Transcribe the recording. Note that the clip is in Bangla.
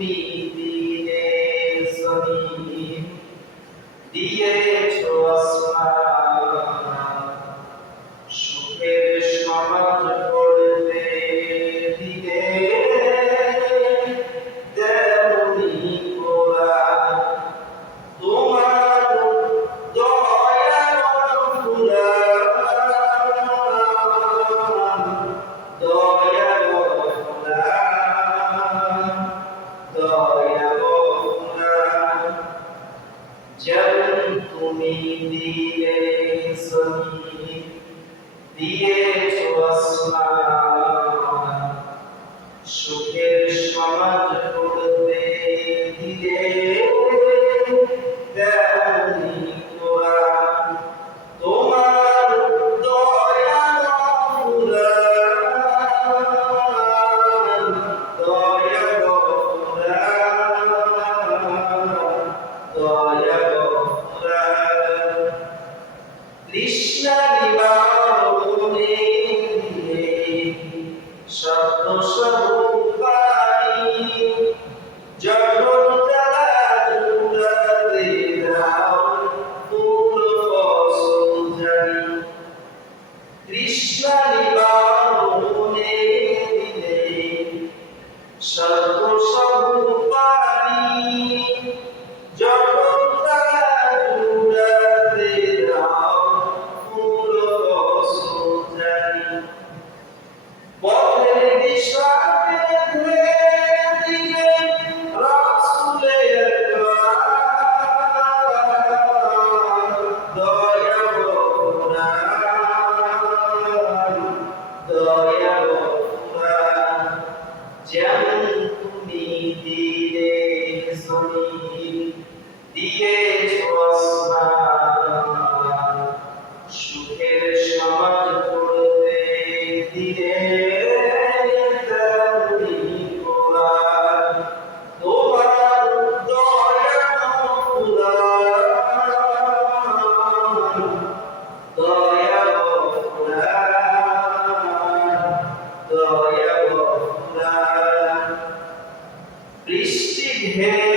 তুমি দিনের জমিন দিয়েছো আসমান, সুখের সমাজ গড়তে দিলে তেমনি কোরআন তোমার দয়ার ফুরান, দয়ার ফুরান, দয়ার ফুরান। যেমন তুমি দিলে জমিন দিয়েছো আসমান, সুখের সমাজ গড়তে দিলে তেমনি কোরআন তোমার দয়ার ফুরান, দয়ার ফুরান, দয়ার ফুরান। তৃষ্ণা নিবারণে দিলে শব্দ স্বরূপ পানি, যখন তারা জুড়াতে দাও ফুল ফসল জানি। তৃষ্ণা নিবারণে দিলে শব্দ স্বরূপ পানি, যখন তারা জুড়াতে দাও ফুল ফসল জানি। পথের দিশা পেতে দিলে রাসূলের প্রাণ, দয়া কোরআন, দয়া কোরআন। যেমন তুমি দিলে জমিন দিয়েছো আসমান, সুখের সমাজ গড়তে দিলে তেমনি কোরআন তোমার দয়ার ফুরান, দয়ার ফুরান, দয়ার ফুরান। বৃষ্টি ঘেরে